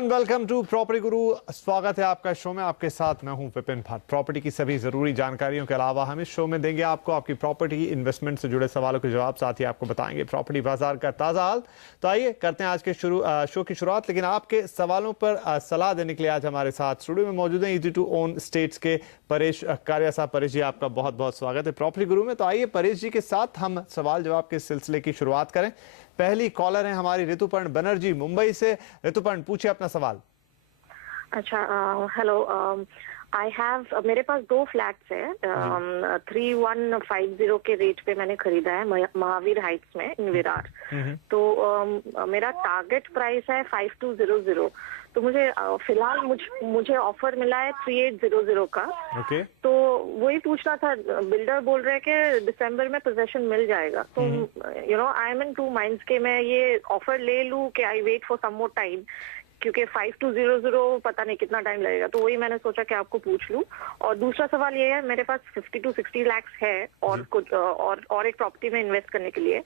Everyone, welcome to property गुरु। स्वागत है आपका शो में। आपके साथ मैं हूं विपिन भट्ट। प्रॉपर्टी की सभी जरूरी जानकारियों के अलावा हम इस शो में देंगे आपको आपकी प्रॉपर्टी इन्वेस्टमेंट से जुड़े सवालों के जवाब, साथ ही आपको बताएंगे प्रॉपर्टी बाजार का ताजा हाल। तो आइए करते हैं आज के शो की शुरुआत। लेकिन आपके सवालों पर सलाह देने के लिए आज हमारे साथ स्टूडियो में मौजूद है इजी टू ओन स्टेट्स के परेश कारिया साहब। परेश जी, आपका बहुत बहुत स्वागत है प्रॉपर्टी गुरु में। तो आइए परेश जी के साथ हम सवाल जवाब के सिलसिले की शुरुआत करें। पहली कॉलर है हमारी ऋतुपर्ण बनर्जी मुंबई से। ऋतुपर्ण, पूछिए अपना सवाल। अच्छा, हेलो। आई हैव मेरे पास 2 फ्लैट्स है। 3150 के रेट पे मैंने खरीदा है महावीर हाइट्स में इन विरार। तो मेरा टारगेट प्राइस है 5200। तो मुझे फिलहाल मुझे ऑफर मिला है 3800 का। ओके। तो वही पूछना था, बिल्डर बोल रहे हैं कि दिसंबर में पोजेशन मिल जाएगा। तो आई एम इन 2 माइंड्स के मैं ये ऑफर ले लूं कि I wait for some more time, क्योंकि 5200 पता नहीं कितना टाइम लगेगा। तो वही मैंने सोचा कि आपको पूछ लूं। और दूसरा सवाल ये है, मेरे पास 50 to 60 लाख है और कुछ और एक प्रॉपर्टी में इन्वेस्ट करने के लिए।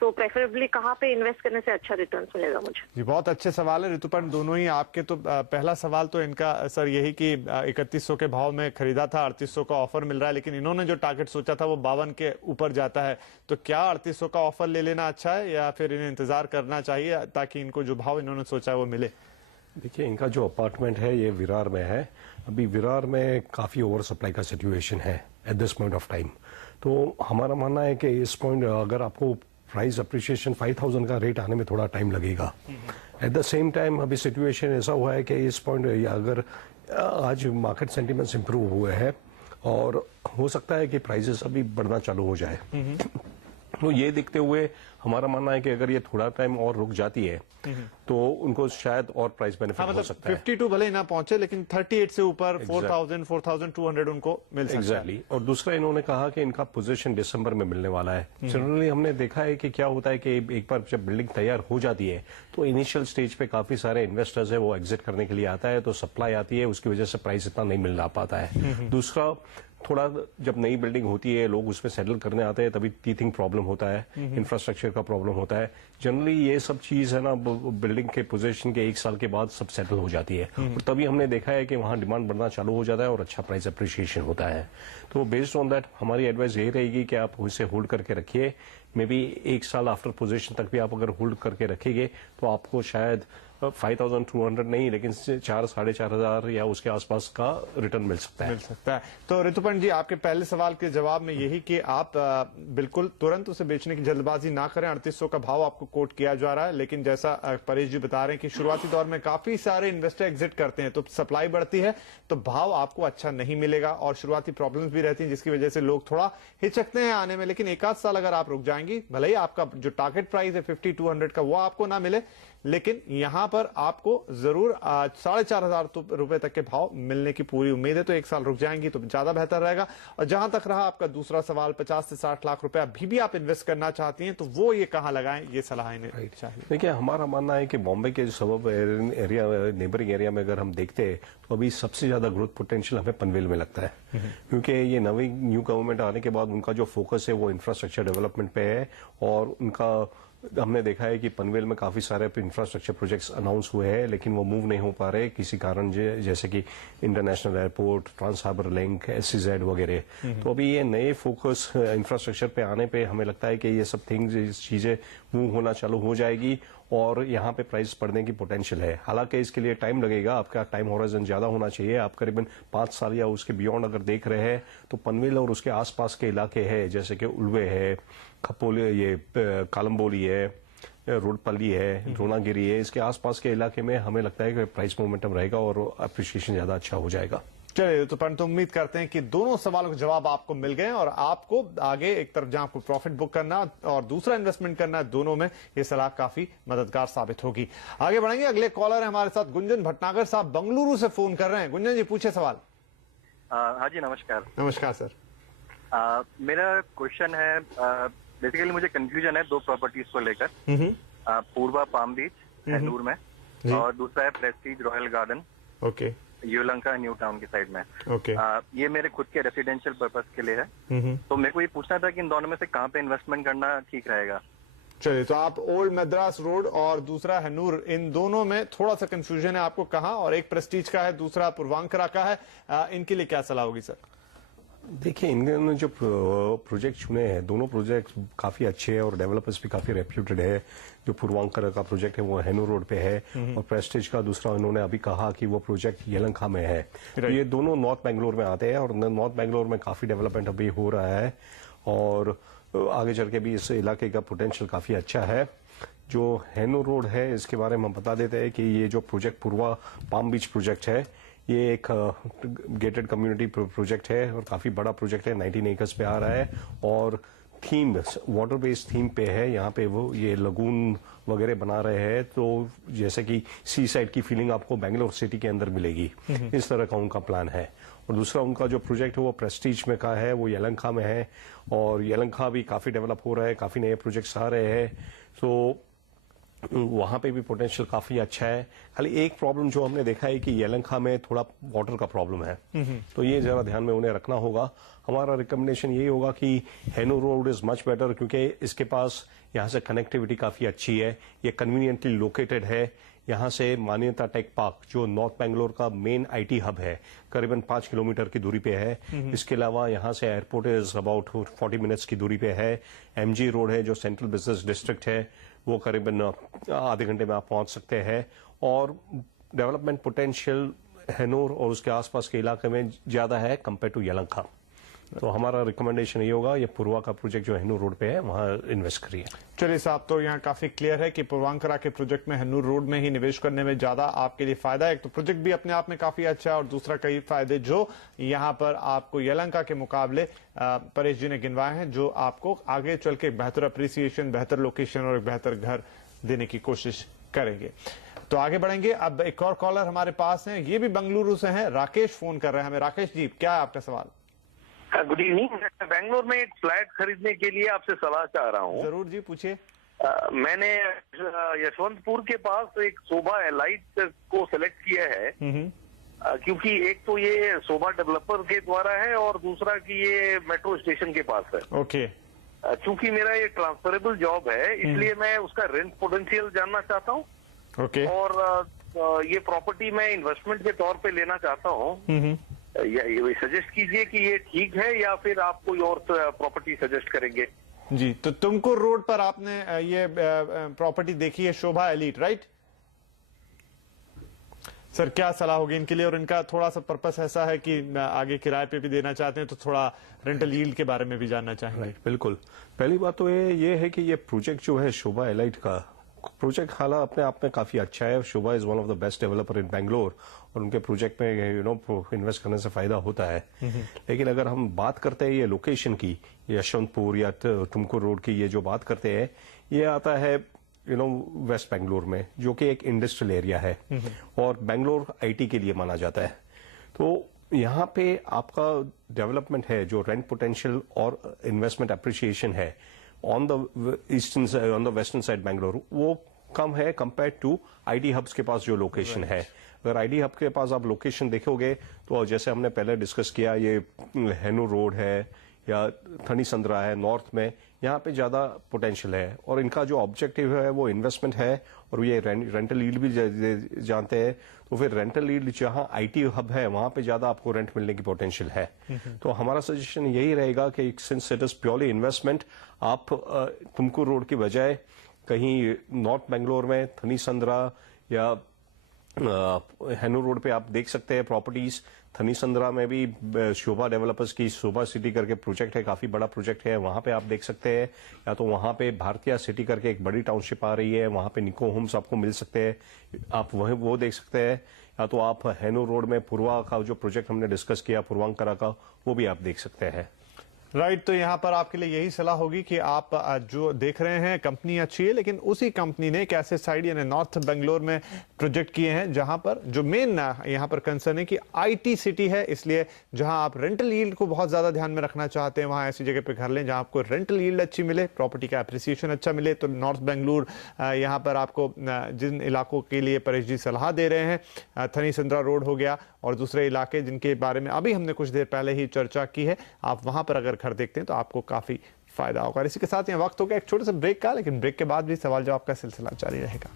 तो प्रेफरेबली कहाँ पे इन्वेस्ट करने से अच्छा रिटर्न मिलेगा मुझे? जी, बहुत अच्छे सवाल है ऋतुपर्ण, दोनों ही आपके। तो पहला सवाल तो इनका सर यही कि 3100 के भाव में खरीदा था, 3800 का ऑफर मिल रहा है, लेकिन इन्होंने जो टारगेट सोचा था वो 52 के ऊपर जाता है। तो क्या 3800 का ऑफर ले लेना अच्छा है या फिर इन्हें इंतजार करना चाहिए ताकि इनको जो भाव इन्होंने सोचा है वो मिले? देखिए, इनका जो अपार्टमेंट है ये विरार में है। अभी विरार में काफ़ी ओवर सप्लाई का सिचुएशन है at this point of time. तो हमारा मानना है कि इस पॉइंट अगर आपको प्राइस अप्रिशिएशन 5000 का रेट आने में थोड़ा टाइम लगेगा। एट द सेम टाइम अभी सिचुएशन ऐसा हुआ है कि इस पॉइंट अगर आज मार्केट सेंटिमेंट्स इंप्रूव हुए हैं और हो सकता है कि प्राइसेस अभी बढ़ना चालू हो जाए। तो ये देखते हुए हमारा मानना है कि अगर ये थोड़ा टाइम और रुक जाती है तो उनको शायद और प्राइस बेनिफिट हो सकता है। 52 भले ही ना पहुंचे, लेकिन 38 से ऊपर 4000 4200 उनको मिल सकता है। और दूसरा इन्होंने कहा कि इनका पोजीशन दिसंबर में मिलने वाला है। जनरली हमने देखा है कि क्या होता है कि एक बार जब बिल्डिंग तैयार हो जाती है तो इनिशियल स्टेज पे काफी सारे इन्वेस्टर्स है वो एग्जिट करने के लिए आता है, तो सप्लाई आती है, उसकी वजह से प्राइस इतना नहीं मिल पाता है। दूसरा, थोड़ा जब नई बिल्डिंग होती है लोग उसमें सेटल करने आते हैं तभी टीथिंग प्रॉब्लम होता है, इंफ्रास्ट्रक्चर का प्रॉब्लम होता है। जनरली ये सब चीज है ना, बिल्डिंग के पोजीशन के 1 साल के बाद सब सेटल हो जाती है और तभी हमने देखा है कि वहां डिमांड बढ़ना चालू हो जाता है और अच्छा प्राइस अप्रिशिएशन होता है। तो बेस्ड ऑन दैट हमारी एडवाइस यही रहेगी कि आप उसे होल्ड करके रखिए। मे बी 1 साल आफ्टर पोजीशन तक भी आप अगर होल्ड करके रखेंगे तो आपको शायद 5200 नहीं, लेकिन 4-4500 या उसके आसपास का रिटर्न मिल सकता है। तो ऋतुपर्ण जी, आपके पहले सवाल के जवाब में यही कि आप बिल्कुल तुरंत उसे बेचने की जल्दबाजी ना करें। 3800 का भाव आपको कोट किया जा रहा है, लेकिन जैसा परेश जी बता रहे हैं कि शुरुआती दौर में काफी सारे इन्वेस्टर एग्जिट करते हैं, तो सप्लाई बढ़ती है तो भाव आपको अच्छा नहीं मिलेगा और शुरुआती प्रॉब्लम्स भी रहती हैं जिसकी वजह से लोग थोड़ा हिचकते हैं आने में। लेकिन 1 आध साल अगर आप रुक जाएंगी, भले ही आपका जो टारगेट प्राइस है 5200 का वो आपको ना मिले, लेकिन यहां पर आपको जरूर 4500 रुपए तक के भाव मिलने की पूरी उम्मीद है। तो 1 साल रुक जाएंगी तो ज्यादा बेहतर रहेगा। और जहां तक रहा आपका दूसरा सवाल, 50 से 60 लाख रुपए अभी भी आप इन्वेस्ट करना चाहती हैं, तो वो ये कहां लगाएं, ये सलाह इन्हें चाहिए। देखिए, हमारा मानना है कि बॉम्बे के सबब एरिया, नेबरिंग एरिया में अगर हम देखते हैं तो अभी सबसे ज्यादा ग्रोथ पोटेंशियल हमें पनवेल में लगता है, क्योंकि ये न्यू गवर्नमेंट आने के बाद उनका जो फोकस है वो इंफ्रास्ट्रक्चर डेवलपमेंट पे है और उनका हमने देखा है कि पनवेल में काफी सारे इंफ्रास्ट्रक्चर प्रोजेक्ट्स अनाउंस हुए हैं लेकिन वो मूव नहीं हो पा रहे किसी कारण, जैसे कि international airport, trans harbour link, SEZ वगैरह। तो अभी ये नए फोकस इंफ्रास्ट्रक्चर पे आने पे हमें लगता है कि ये सब चीजें मूव होना चालू हो जाएगी और यहाँ पे प्राइस बढ़ने की पोटेंशियल है। हालांकि इसके लिए टाइम लगेगा, आपका टाइम होराइजन ज्यादा होना चाहिए। आप करीबन 5 साल या उसके बियॉन्ड अगर देख रहे हैं तो पनवेल और उसके आसपास के इलाके हैं, जैसे कि उल्वे है, खपोली, ये कालम्बोली है, रोडपल्ली है, द्रोणागिरी है, इसके आसपास के इलाके में हमें लगता है कि प्राइस मोमेंटम रहेगा और अप्रिशिएशन ज्यादा अच्छा हो जाएगा। चलिए, तो परंतु उम्मीद करते हैं कि दोनों सवालों के जवाब आपको मिल गए और आपको आगे एक तरफ जहां आपको प्रॉफिट बुक करना और दूसरा इन्वेस्टमेंट करना, दोनों में ये सलाह काफी मददगार साबित होगी। आगे बढ़ेंगे, अगले कॉलर है हमारे साथ गुंजन भटनागर साहब, बंगलुरु से फोन कर रहे हैं। गुंजन जी, पूछे सवाल। हाँ जी, नमस्कार। नमस्कार सर। मेरा क्वेश्चन है, बेसिकली मुझे कंफ्यूजन है 2 प्रॉपर्टीज को लेकर। पूर्वा पाम बीच हैंडूर में और दूसरा है Prestige royal garden, okay, Yelahanka new town की साइड में। ओके। ये मेरे खुद के रेसिडेंशियल पर्पस के लिए है। तो मेरे को ये पूछना था कि इन दोनों में से कहाँ पे इन्वेस्टमेंट करना ठीक रहेगा। चलिए, तो आप ओल्ड मद्रास रोड और दूसरा हनूर, इन दोनों में थोड़ा सा कंफ्यूजन है आपको कहाँ, और एक प्रेस्टीज का है, दूसरा पूर्वांकरा का है, इनके लिए क्या सलाह होगी सर? देखिए, इन्होंने जो प्रोजेक्ट चुने हैं, दोनों प्रोजेक्ट काफी अच्छे हैं और डेवलपर्स भी काफी रेप्यूटेड है। जो पूर्वांकरा का प्रोजेक्ट है वो हैनूर रोड पे है, और प्रेस्टीज का दूसरा उन्होंने अभी कहा कि वो प्रोजेक्ट यलहंका में है। तो ये दोनों नॉर्थ बेंगलोर में आते हैं, और नॉर्थ बेंगलोर में काफी डेवलपमेंट अभी हो रहा है, और आगे चल के भी इस इलाके का पोटेंशियल काफी अच्छा है। जो हैनूर रोड है, इसके बारे में हम बता देते हैं कि ये जो प्रोजेक्ट पूर्वा पाम बीच प्रोजेक्ट है, ये एक गेटेड कम्युनिटी प्रोजेक्ट है और काफी बड़ा प्रोजेक्ट है, 19 एकर्स पे आ रहा है, और थीम वाटर बेस्ड थीम पे है। यहाँ पे वो ये लगून वगैरह बना रहे हैं, तो जैसे कि सी साइड की फीलिंग आपको बेंगलोर सिटी के अंदर मिलेगी, इस तरह का उनका प्लान है। और दूसरा उनका जो प्रोजेक्ट है वो प्रेस्टीज में का है, वो यलहंका में है, और यलहंका भी काफी डेवलप हो रहा है, काफी नए प्रोजेक्ट्स आ रहे हैं, तो वहां पे भी पोटेंशियल काफी अच्छा है। खाली एक प्रॉब्लम जो हमने देखा है कि यलहंका में थोड़ा वाटर का प्रॉब्लम है, तो ये जरा ध्यान में उन्हें रखना होगा। हमारा रिकमेंडेशन यही होगा कि हैनूर रोड इज मच बेटर, क्योंकि इसके पास यहाँ से कनेक्टिविटी काफी अच्छी है, ये कन्वीनियंटली लोकेटेड है। यहाँ से मान्यता टेक पार्क, जो नॉर्थ बेंगलोर का मेन आईटी हब है, करीबन 5 किलोमीटर की दूरी पे है। इसके अलावा यहाँ से एयरपोर्ट इज अबाउट 40 मिनट्स की दूरी पे है। एमजी रोड है, जो सेंट्रल बिजनेस डिस्ट्रिक्ट है, वो करीबन आधे घंटे में आप पहुंच सकते हैं। और डेवलपमेंट पोटेंशियल हैनूर और उसके आसपास के इलाके में ज्यादा है कंपेयर टू यलहंका। तो हमारा रिकमेंडेशन ये होगा, ये पूर्वा का प्रोजेक्ट जो हैनूर रोड पे है वहां इन्वेस्ट करिए। चलिए साहब, तो यहाँ काफी क्लियर है कि पूर्वांकरा के प्रोजेक्ट में हनूर रोड में ही निवेश करने में ज्यादा आपके लिए फायदा है। एक तो प्रोजेक्ट भी अपने आप में काफी अच्छा है, और दूसरा कई फायदे जो यहाँ पर आपको यलहंका के मुकाबले परेश जी ने गिनवाए हैं, जो आपको आगे चल के बेहतर अप्रिसिएशन, बेहतर लोकेशन और एक बेहतर घर देने की कोशिश करेंगे। तो आगे बढ़ेंगे। अब एक और कॉलर हमारे पास है, ये भी बेंगलुरु से है, राकेश फोन कर रहे हैं हमें। राकेश जी, क्या है आपका सवाल? Good evening. बेंगलोर में एक फ्लैट खरीदने के लिए आपसे सलाह चाह रहा हूँ। जरूर जी, पूछिए। मैंने यशवंतपुर के पास एक शोभा एलाइट को सिलेक्ट किया है, क्योंकि एक तो ये शोभा डेवलपर के द्वारा है, और दूसरा कि ये मेट्रो स्टेशन के पास है। ओके। चूंकि मेरा ये ट्रांसफरेबल जॉब है, इसलिए मैं उसका रेंट पोटेंशियल जानना चाहता हूँ। ओके। और ये प्रॉपर्टी मैं इन्वेस्टमेंट के तौर पे लेना चाहता हूँ। ये सजेस्ट कीजिए कि ये ठीक है, या फिर आप कोई और प्रॉपर्टी सजेस्ट करेंगे। जी, तो तुमकुर रोड पर आपने ये प्रॉपर्टी देखी है, शोभा एलीट, राइट? सर, क्या सलाह होगी इनके लिए? और इनका थोड़ा सा पर्पस ऐसा है कि आगे किराए पे भी देना चाहते हैं, तो थोड़ा रेंटल यील्ड के बारे में भी जानना चाहेंगे। राइट, बिल्कुल। पहली बात तो ये है कि ये प्रोजेक्ट जो है शोभा एलाइट का प्रोजेक्ट हाल अपने आप में काफी अच्छा है। Shobha is one of the best developer in Bangalore, और उनके प्रोजेक्ट में इन्वेस्ट करने से फायदा होता है। लेकिन अगर हम बात करते हैं ये लोकेशन की, यशवंतपुर या तुमकुर रोड की, ये जो बात करते हैं, ये आता है वेस्ट बेंगलोर में, जो कि एक इंडस्ट्रियल एरिया है, और बेंगलोर आईटी के लिए माना जाता है। तो यहाँ पे आपका डेवलपमेंट है, जो रेंट पोटेंशियल और इन्वेस्टमेंट अप्रिसिएशन है on the western side Bangalore, वो कम है कंपेयर टू आईटी हब्स के पास जो लोकेशन है। अगर आईटी हब के पास आप लोकेशन देखोगे, तो जैसे हमने पहले डिस्कस किया, ये हैनूर रोड है या थनी संद्रा है नॉर्थ में, यहाँ पे ज्यादा पोटेंशियल है, और इनका जो ऑब्जेक्टिव है वो इन्वेस्टमेंट है, और ये रेंटल यील्ड भी जानते हैं। तो फिर रेंटल यील्ड जहां आईटी हब है, वहां पे ज्यादा आपको रेंट मिलने की पोटेंशियल है। तो हमारा सजेशन यही रहेगा कि since it is purely investment, आप तुमकुर रोड की बजाय कहीं नॉर्थ बेंगलोर में थनी संद्रा या हैनूर रोड पे आप देख सकते हैं प्रॉपर्टीज। थनी संद्रा में भी शोभा डेवलपर्स की शोभा सिटी करके प्रोजेक्ट है, काफी बड़ा प्रोजेक्ट है, वहां पे आप देख सकते हैं। या तो वहां पे भारतीय सिटी करके एक बड़ी टाउनशिप आ रही है, वहां पे निको होम्स आपको मिल सकते हैं, आप वो देख सकते हैं। या तो आप हैनूर रोड में पूर्वा का जो प्रोजेक्ट हमने डिस्कस किया पूर्वांकरा का, वो भी आप देख सकते हैं। राइट, तो यहाँ पर आपके लिए यही सलाह होगी कि आप जो देख रहे हैं कंपनी अच्छी है, लेकिन उसी कंपनी ने एक ऐसे साइड यानी नॉर्थ बेंगलोर में प्रोजेक्ट किए हैं जहां पर जो मेन यहाँ पर कंसर्न है कि आईटी सिटी है, इसलिए जहां आप रेंटल यील्ड को बहुत ज्यादा ध्यान में रखना चाहते हैं, वहां ऐसी जगह पे घर लें जहां आपको रेंटल यील्ड अच्छी मिले, प्रॉपर्टी का एप्रिसिएशन अच्छा मिले। तो नॉर्थ बेंगलुरु यहाँ पर आपको जिन इलाकों के लिए परेश जी सलाह दे रहे हैं, थनी संद्रा रोड हो गया, और दूसरे इलाके जिनके बारे में अभी हमने कुछ देर पहले ही चर्चा की है, आप वहां पर अगर घर देखते हैं तो आपको काफी फायदा होगा। इसी के साथ यहाँ वक्त हो गया एक छोटे से ब्रेक का, लेकिन ब्रेक के बाद भी सवाल जवाब का सिलसिला जारी रहेगा।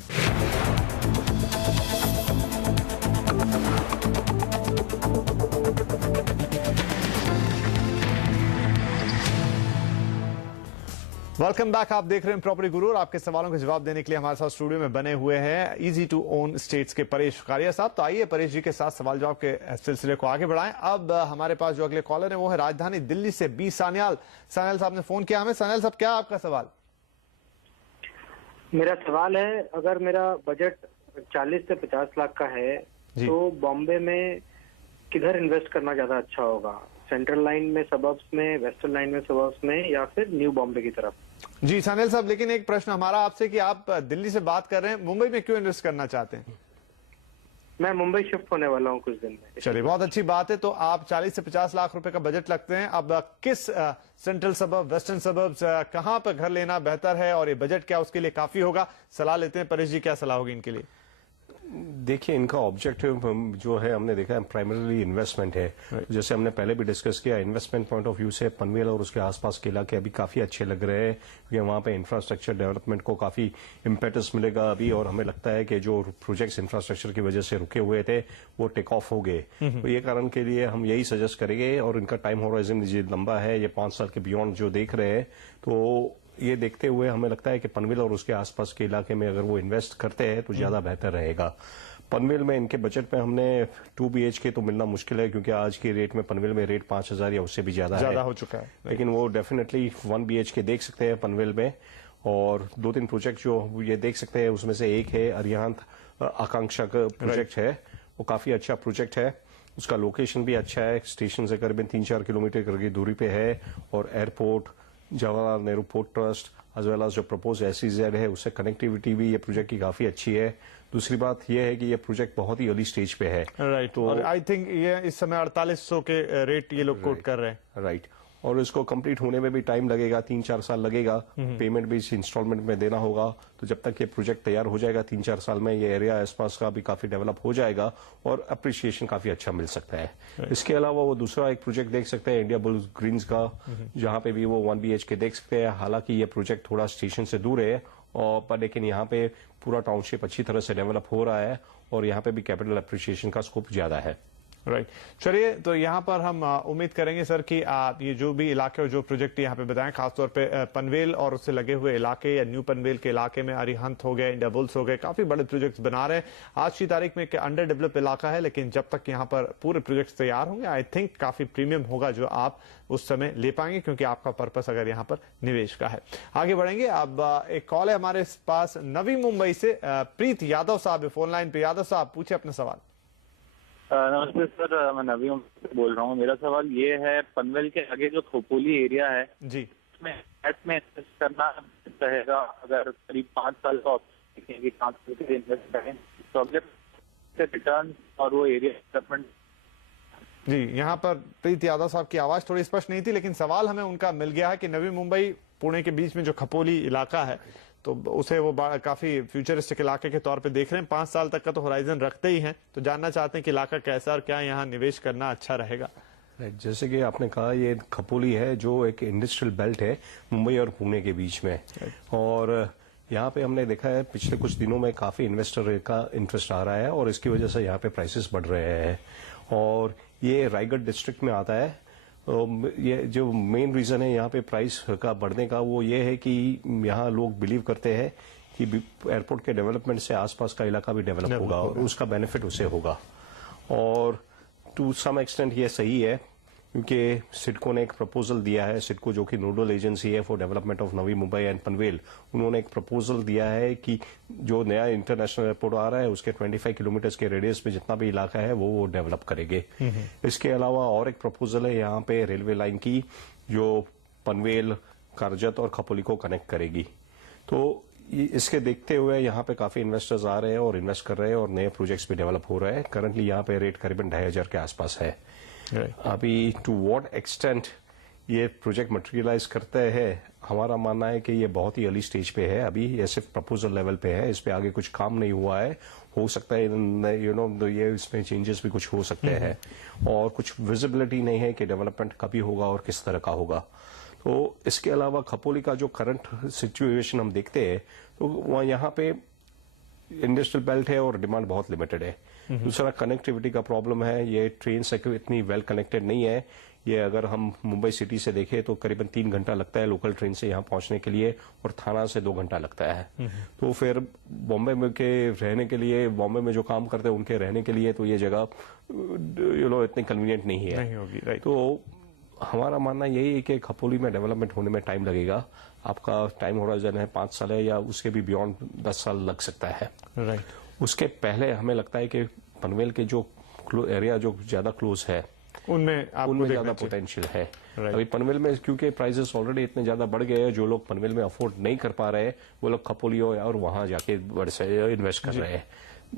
Welcome back. आप देख रहे हैं प्रॉपर्टी गुरु और आपके सवालों के जवाब देने के लिए हमारे साथ स्टूडियो में बने हुए हैं इजी टू ओन स्टेट्स के परेश कारिया साहब। तो आइए परेश जी के साथ सवाल जवाब के सिलसिले को आगे बढ़ाएं। अब हमारे पास जो अगले कॉलर है वो है राजधानी दिल्ली से बी सान्याल। सान्याल साहब ने फोन किया हमें। सान्याल साहब, क्या आपका सवाल? मेरा सवाल है, अगर मेरा बजट 40 से 50 लाख का है तो बॉम्बे में किधर इन्वेस्ट करना ज्यादा अच्छा होगा? सेंट्रल लाइन में, सबर्ब्स में, वेस्टर्न लाइन में, सबर्ब्स में, या फिर न्यू बॉम्बे की तरफ? जी सान्याल साहब, लेकिन एक प्रश्न हमारा आपसे कि आप दिल्ली से बात कर रहे हैं, मुंबई में क्यों इन्वेस्ट करना चाहते हैं? मैं मुंबई शिफ्ट होने वाला हूँ कुछ दिन में। चलिए, बहुत अच्छी बात है। तो आप 40 से 50 लाख रुपए का बजट लगते हैं। अब किस सेंट्रल सबर्ब, वेस्टर्न सबर्ब्स, कहां पर घर लेना बेहतर है और ये बजट क्या उसके लिए काफी होगा? सलाह लेते हैं। परेश जी, क्या सलाह होगी इनके लिए? देखिए, इनका ऑब्जेक्टिव जो है हमने देखा है प्राइमरीली इन्वेस्टमेंट है। जैसे हमने पहले भी डिस्कस किया, इन्वेस्टमेंट पॉइंट ऑफ व्यू से पनवेल और उसके आसपास के इलाके अभी काफी अच्छे लग रहे हैं, क्योंकि वहां पे इंफ्रास्ट्रक्चर डेवलपमेंट को काफी इम्पेटस मिलेगा अभी, और हमें लगता है कि जो प्रोजेक्ट्स इंफ्रास्ट्रक्चर की वजह से रुके हुए थे वो टेक ऑफ हो गए। तो ये कारण के लिए हम यही सजेस्ट करेंगे, और इनका टाइम होराइजन लंबा है, ये 5 साल के बियॉन्ड जो देख रहे हैं, तो ये देखते हुए हमें लगता है कि पनवेल और उसके आसपास के इलाके में अगर वो इन्वेस्ट करते हैं तो ज्यादा बेहतर रहेगा। पनवेल में इनके बजट में हमने 2 BHK तो मिलना मुश्किल है, क्योंकि आज की रेट में पनवेल में रेट 5,000 या उससे भी ज्यादा हो चुका है। लेकिन वो डेफिनेटली 1 BHK देख सकते हैं पनवेल में, और 2-3 प्रोजेक्ट जो ये देख सकते हैं उसमें से एक है अरिहंत आकांक्षा का प्रोजेक्ट है। वो काफी अच्छा प्रोजेक्ट है, उसका लोकेशन भी अच्छा है, स्टेशन से करीबन 3-4 किलोमीटर की दूरी पे है, और airport, Jawaharlal Nehru port trust as well as जो प्रपोज SEZ है उससे कनेक्टिविटी भी ये प्रोजेक्ट की काफी अच्छी है। दूसरी बात यह है कि ये प्रोजेक्ट बहुत ही अर्ली स्टेज पे है। राइट। तो और आई थिंक ये इस समय 4800 के रेट ये लोग कोट कर रहे हैं। राइट। और इसको कंप्लीट होने में भी टाइम लगेगा, 3-4 साल लगेगा। पेमेंट भी इस इंस्टॉलमेंट में देना होगा। तो जब तक ये प्रोजेक्ट तैयार हो जाएगा 3-4 साल में, ये एरिया आसपास का भी काफी डेवलप हो जाएगा और अप्रिशिएशन काफी अच्छा मिल सकता है। इसके अलावा वो दूसरा एक प्रोजेक्ट देख सकते हैं इंडिया बुल्स ग्रीन्स का, जहां पे भी वो 1 BHK देख सकते हैं। हालांकि ये प्रोजेक्ट थोड़ा स्टेशन से दूर है, और पर लेकिन यहाँ पे पूरा टाउनशिप अच्छी तरह से डेवलप हो रहा है, और यहाँ पे भी कैपिटल अप्रिशिएशन का स्कोप ज्यादा है। राइट। चलिए, तो यहाँ पर हम उम्मीद करेंगे सर कि आप ये जो भी इलाके और जो प्रोजेक्ट यहाँ पे बताएं, खासतौर पे पनवेल और उससे लगे हुए इलाके या न्यू पनवेल के इलाके में अरिहंत हो गए, इंडिया बुल्स हो गए, काफी बड़े प्रोजेक्ट्स बना रहे हैं। आज की तारीख में एक अंडर डेवलप इलाका है, लेकिन जब तक यहाँ पर पूरे प्रोजेक्ट्स तैयार होंगे, आई थिंक काफी प्रीमियम होगा जो आप उस समय ले पाएंगे, क्योंकि आपका पर्पस अगर यहाँ पर निवेश का है। आगे बढ़ेंगे। अब एक कॉल है हमारे पास नवी मुंबई से, प्रीत यादव साहब फोन लाइन पे। यादव साहब, पूछे अपना सवाल। नमस्ते सर, मैं नवी मुंबई से बोल रहा हूँ। मेरा सवाल ये है, पनवेल के आगे जो खोपोली एरिया है जी, उसमें इन्वेस्ट करना रहेगा, अगर करीब 5 साल का देखेंगे 5 साल के लिए इन्वेस्ट करें तो अगर रिटर्न और वो एरिया डेवलपमेंट। जी, यहाँ पर प्रीत यादव साहब की आवाज थोड़ी स्पष्ट नहीं थी, लेकिन सवाल हमें उनका मिल गया है कि नवी मुंबई पुणे के बीच में जो खपोली इलाका है, तो उसे वो काफी फ्यूचरिस्टिक इलाके के तौर पे देख रहे हैं। 5 साल तक का तो होराइजन रखते ही हैं, तो जानना चाहते हैं कि इलाका कैसा और क्या यहाँ निवेश करना अच्छा रहेगा। जैसे कि आपने कहा, ये खपोली है जो एक इंडस्ट्रियल बेल्ट है मुंबई और पुणे के बीच में, और यहाँ पे हमने देखा है पिछले कुछ दिनों में काफी इन्वेस्टर का इंटरेस्ट आ रहा है, और इसकी वजह से यहाँ पे प्राइसेस बढ़ रहे हैं। और ये रायगढ़ डिस्ट्रिक्ट में आता है। ये जो मेन रीजन है यहाँ पे प्राइस का बढ़ने का, वो ये है कि यहाँ लोग बिलीव करते हैं कि एयरपोर्ट के डेवलपमेंट से आसपास का इलाका भी डेवलप होगा और उसका बेनिफिट उसे होगा। और टू सम एक्सटेंट ये सही है, क्योंकि सिडको ने एक प्रपोजल दिया है, सिडको जो कि नोडल एजेंसी है for development of Navi Mumbai and Panvel, उन्होंने एक प्रपोजल दिया है कि जो नया इंटरनेशनल एयरपोर्ट आ रहा है उसके 25 किलोमीटर के रेडियस में जितना भी इलाका है वो डेवलप करेंगे। इसके अलावा और एक प्रपोजल है यहाँ पे रेलवे लाइन की, जो पनवेल, करजत और खपोली को कनेक्ट करेगी। तो इसके देखते हुए यहाँ पे काफी इन्वेस्टर्स आ रहे हैं और इन्वेस्ट कर रहे हैं, और नए प्रोजेक्ट्स भी डेवलप हो रहे हैं। करंटली यहाँ पे रेट करीबन 2500 के आसपास है। अभी टू व्हाट एक्सटेंट ये प्रोजेक्ट मटेरियलाइज करते हैं, हमारा मानना है कि ये बहुत ही अर्ली स्टेज पे है, अभी ये सिर्फ प्रपोजल लेवल पे है, इस पे आगे कुछ काम नहीं हुआ है। हो सकता है ये इसमें चेंजेस भी कुछ हो सकते हैं, और कुछ विजिबिलिटी नहीं है कि डेवलपमेंट कभी होगा और किस तरह का होगा। तो इसके अलावा खपोली का जो करंट सिचुएशन हम देखते हैं तो वहाँ यहाँ पे इंडस्ट्रियल बेल्ट है और डिमांड बहुत लिमिटेड है। दूसरा कनेक्टिविटी का प्रॉब्लम है, ये ट्रेन से इतनी वेल कनेक्टेड नहीं है। ये अगर हम मुंबई सिटी से देखें तो करीबन 3 घंटा लगता है लोकल ट्रेन से यहाँ पहुंचने के लिए और थाना से 2 घंटा लगता है। तो फिर बॉम्बे में के रहने के लिए, बॉम्बे में जो काम करते हैं उनके रहने के लिए तो ये जगह इतनी कन्वीनियंट नहीं है, नहीं होगी, राइट। तो हमारा मानना यही है कि खपोली में डेवलपमेंट होने में टाइम लगेगा। आपका टाइम होराइजन है 5 साल है या उसके भी बियॉन्ड 10 साल लग सकता है, राइट। उसके पहले हमें लगता है कि पनवेल के जो एरिया जो ज्यादा क्लोज है उनमें ज्यादा पोटेंशियल है। अभी पनवेल में क्योंकि प्राइसेस ऑलरेडी इतने ज्यादा बढ़ गए हैं, जो लोग पनवेल में अफोर्ड नहीं कर पा रहे हैं वो लोग खपोली और वहां जाके बड़े से इन्वेस्ट कर रहे हैं।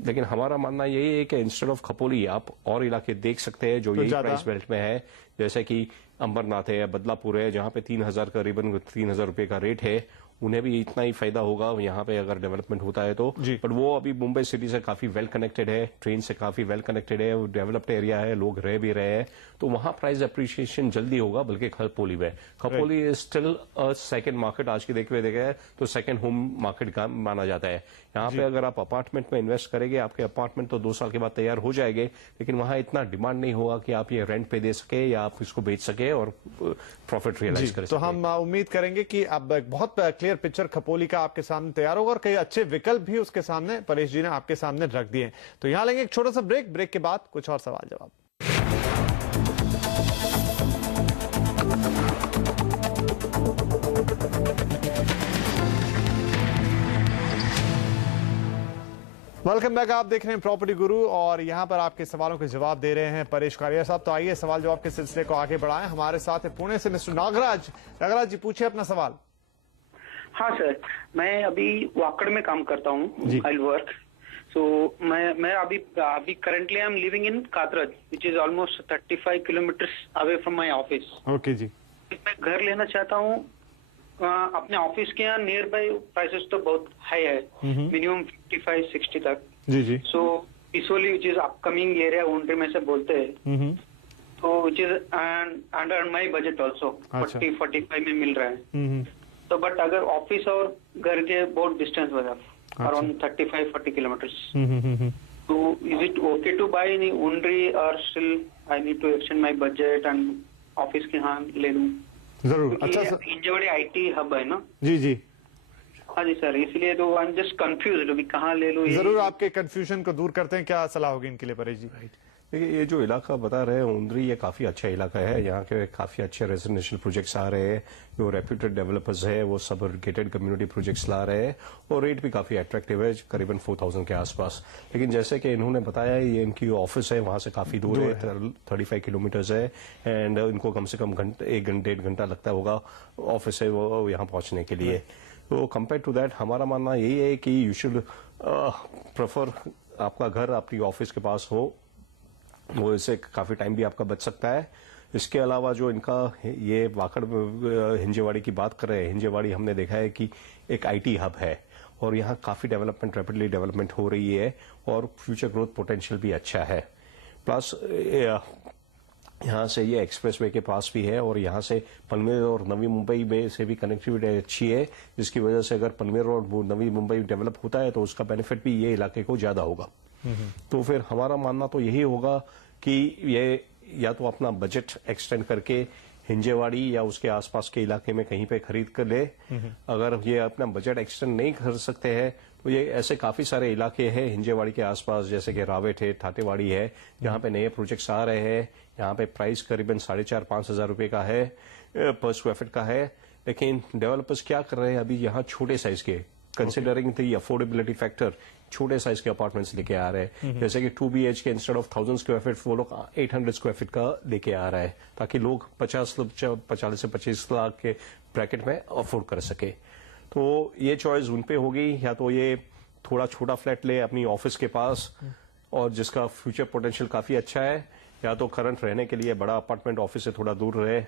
लेकिन हमारा मानना यही है कि इंस्टेड ऑफ खपोली आप और इलाके देख सकते हैं जो यही प्राइस बेल्ट में है, जैसे कि अंबरनाथ है या बदलापुर है, जहां पे 3,000 करीबन 3,000 रुपए का रेट है। उन्हें भी इतना ही फायदा होगा यहाँ पे अगर डेवलपमेंट होता है तो। बट वो अभी मुंबई सिटी से काफी वेल कनेक्टेड है, ट्रेन से काफी वेल कनेक्टेड है, डेवलप्ड एरिया है, लोग रह भी रहे हैं, तो वहां प्राइस अप्रिशिएशन जल्दी होगा। बल्कि खपोली में, Khopoli is still second market, आज की देखे तो सेकंड होम मार्केट का माना जाता है। यहाँ पे अगर आप अपार्टमेंट में इन्वेस्ट करेंगे, आपके अपार्टमेंट तो 2 साल के बाद तैयार हो जाएंगे, लेकिन वहां इतना डिमांड नहीं होगा कि आप ये रेंट पे दे सके या आप इसको बेच सके और प्रॉफिट रियलाइज कर सके। तो हम उम्मीद करेंगे कि अब एक बहुत क्लियर पिक्चर खपोली का आपके सामने तैयार होगा और कई अच्छे विकल्प भी उसके सामने परेश जी ने आपके सामने रख दिए। तो यहां लेंगे एक छोटा सा ब्रेक के बाद कुछ और सवाल जवाब। वेलकम बैक, आप देख रहे हैं प्रॉपर्टी गुरु और यहां पर आपके सवालों के जवाब दे रहे हैं परेश कारिया साहब। तो आइए सवाल जवाब के सिलसिले को आगे बढ़ाएं। हमारे साथ है पुणे से मिस्टर नागराज जी, पूछिए अपना सवाल। हाँ सर, मैं अभी वाकड़ में काम करता हूँ, आई वर्क। सो मैं अभी currently I am living in Katraj, which is almost 35 kilometre away from my office. Okay ji. मैं घर लेना चाहता हूँ अपने ऑफिस के यहाँ, नियर बाई प्राइसेस तो बहुत हाई है, मिनिमम 55-60 तक। जी। सो Pisoli which is upcoming area उनके में से बोलते हैं, तो which is under my budget also 40-45 में मिल रहा है। तो बट अगर ऑफिस और घर के बहुत डिस्टेंस हो जाए, अराउंड 35-40 किलोमीटर, तो is it okay to buy in Undri और still I need to extend my budget and office के यहाँ ले लूं? जरूर। अच्छा सर, हिंजवाड़ी IT हब है ना? जी। हाँ जी सर, इसलिए तो आई एम जस्ट कंफ्यूज्ड कि कहाँ ले लूं। जरूर आपके कंफ्यूजन को दूर करते हैं, क्या सलाह होगी इनके लिए परेश जी? देखिए, ये जो इलाका बता रहे हैं उंदरी, ये काफी अच्छा इलाका है। यहाँ के काफी अच्छे रेजिडेंशियल प्रोजेक्ट्स आ रहे हैं, जो रेप्यूटेड डेवलपर्स है वो सब गेटेड कम्युनिटी प्रोजेक्ट्स ला रहे हैं और रेट भी काफी अट्रैक्टिव है, करीबन 4,000 के आसपास। लेकिन जैसे कि इन्होंने बताया, ये इनकी ऑफिस है वहां से काफी दूर है, 35 किलोमीटर है, एंड इनको कम से कम 1-1.5 घंटा लगता होगा ऑफिस है वो यहाँ पहुंचने के लिए। तो कंपेयर टू दैट हमारा मानना यही है कि यू शुड प्रेफर आपका घर अपनी ऑफिस के पास हो, वो इससे काफी टाइम भी आपका बच सकता है। इसके अलावा जो इनका ये वाकड़ हिंजेवाड़ी की बात कर रहे हैं, हिंजेवाड़ी हमने देखा है कि एक IT हब है और यहाँ काफी डेवलपमेंट, रैपिडली डेवलपमेंट हो रही है और फ्यूचर ग्रोथ पोटेंशियल भी अच्छा है। प्लस यहाँ से ये एक्सप्रेसवे के पास भी है और यहाँ से पनवेल और नवी मुंबई में से भी कनेक्टिविटी अच्छी है, जिसकी वजह से अगर पनवेल और नवी मुंबई डेवलप होता है तो उसका बेनिफिट भी ये इलाके को ज्यादा होगा। तो फिर हमारा मानना तो यही होगा कि ये या तो अपना बजट एक्सटेंड करके हिंजेवाड़ी या उसके आसपास के इलाके में कहीं पे खरीद कर ले। अगर ये अपना बजट एक्सटेंड नहीं कर सकते हैं तो ये ऐसे काफी सारे इलाके हैं हिंजेवाड़ी के आसपास, जैसे कि रावेट है, ठाटेवाड़ी है, जहां पे नए प्रोजेक्ट्स आ रहे हैं। यहाँ पे प्राइस करीबन 4,500-5 हजार रुपए का है, पर स्क्वायर फीट का है। लेकिन डेवलपर्स क्या कर रहे हैं, अभी यहाँ छोटे साइज के, कंसिडरिंग द अफोर्डेबिलिटी फैक्टर, छोटे साइज के अपार्टमेंट्स लेके आ रहे हैं। जैसे कि 2 BHK instead of 1000 square feet वो लोग 800 स्क्वायर फीट का लेके आ रहा है, ताकि लोग 40 से 25 लाख के ब्रैकेट में अफोर्ड कर सके। तो ये चॉइस उन पे होगी, या तो ये थोड़ा छोटा फ्लैट ले अपनी ऑफिस के पास और जिसका फ्यूचर पोटेंशियल काफी अच्छा है, या तो करंट रहने के लिए बड़ा अपार्टमेंट ऑफिस से थोड़ा दूर रहे।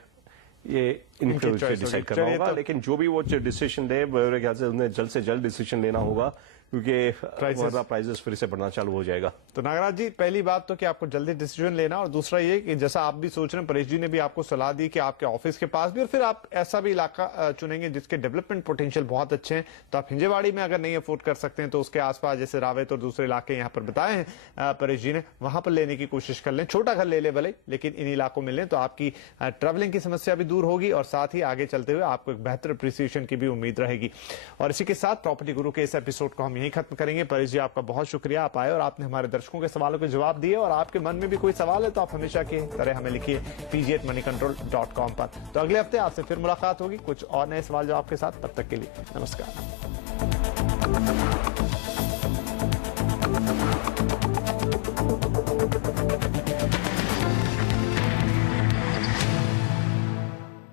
ये इनके डिसाइड करना होगा। लेकिन जो भी वो डिसीजन ले, मेरे ख्याल से उन्हें जल्द से जल्द डिसीजन लेना होगा, क्योंकि वरना प्राइजेस फिर से बढ़ना चालू हो जाएगा। तो नागराज जी, पहली बात तो कि आपको जल्दी डिसीजन लेना, और दूसरा ये कि जैसा आप भी सोच रहे हैं, परेश जी ने भी आपको सलाह दी कि आपके ऑफिस के पास भी, और फिर आप ऐसा भी इलाका चुनेंगे जिसके डेवलपमेंट पोटेंशियल बहुत अच्छे हैं। तो आप हिंजेवाड़ी में अगर नहीं अफोर्ड कर सकते हैं तो उसके आसपास जैसे रावेत और दूसरे इलाके यहाँ पर बताए हैं परेश जी ने, वहां पर लेने की कोशिश कर लें। छोटा घर ले ले भले, लेकिन इन इलाकों में लें तो आपकी ट्रैवलिंग की समस्या भी दूर होगी और साथ ही आगे चलते हुए आपको एक बेहतर अप्रिसिएशन की भी उम्मीद रहेगी। और इसी के साथ प्रॉपर्टी गुरु के इस एपिसोड को हम यहीं खत्म करेंगे। परेश जी, आपका बहुत शुक्रिया, आप आए और आपने हमारे दर्शकों के सवालों के जवाब दिए। और आपके मन में भी कोई सवाल है तो आप हमेशा की तरह हमें लिखिए pg@moneycontrol.com पर। तो अगले हफ्ते आपसे फिर मुलाकात होगी कुछ और नए सवाल जवाब के साथ। तब तक के लिए नमस्कार।